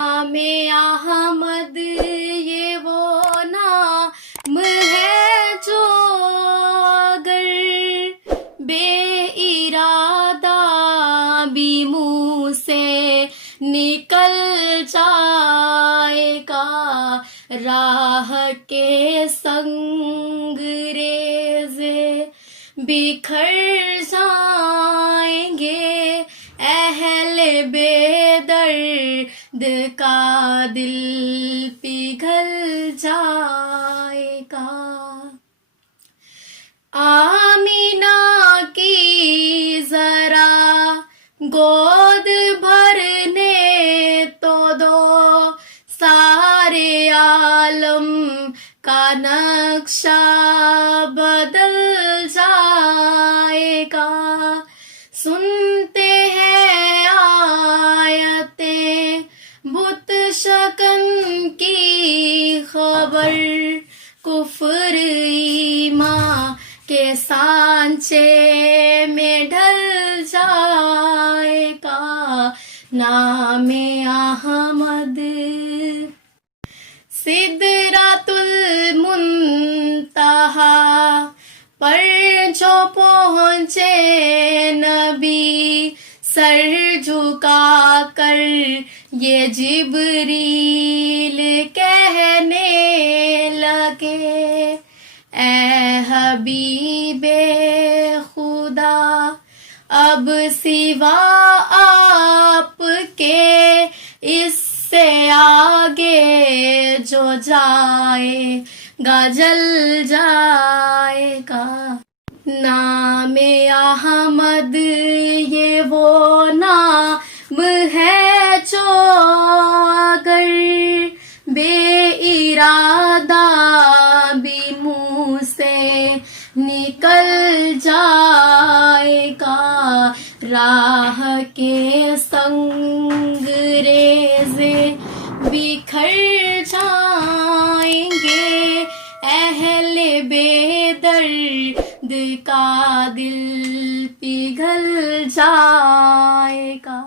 میں احمد یہ وہ نام ہے جو اگر بے ارادہ بھی منہ سے نکل جائے گا، راہ کے سنگ ریزے بکھر جائیں گے، اہل بے درد کا دل پگھل جائے گا۔ آمینہ کی ذرا گود بھرنے تو دو، سارے عالم کا نقشہ بدل جائے گا۔ سنتے ہیں آیتیں بت شکن کی خبر، کفر ایمان کے سانچے میں ڈھل جائے گا، نام احمد۔ سدرۃ المنتہا پر جو پہنچے نبی، سر جھکا کر یہ جبریل کہنے لگے، اے حبیب خدا اب سوا آپ کے اس سے آگے جو جائے گا جل جائے گا۔ نام احمد یہ وہ نام ہے جو اگر بے ارادہ بھی منہ سے نکل جائے گا، راہ کے سنگ ریزے بکھر جائیں گے، اہل بے درد کا دل پگھل جائے گا۔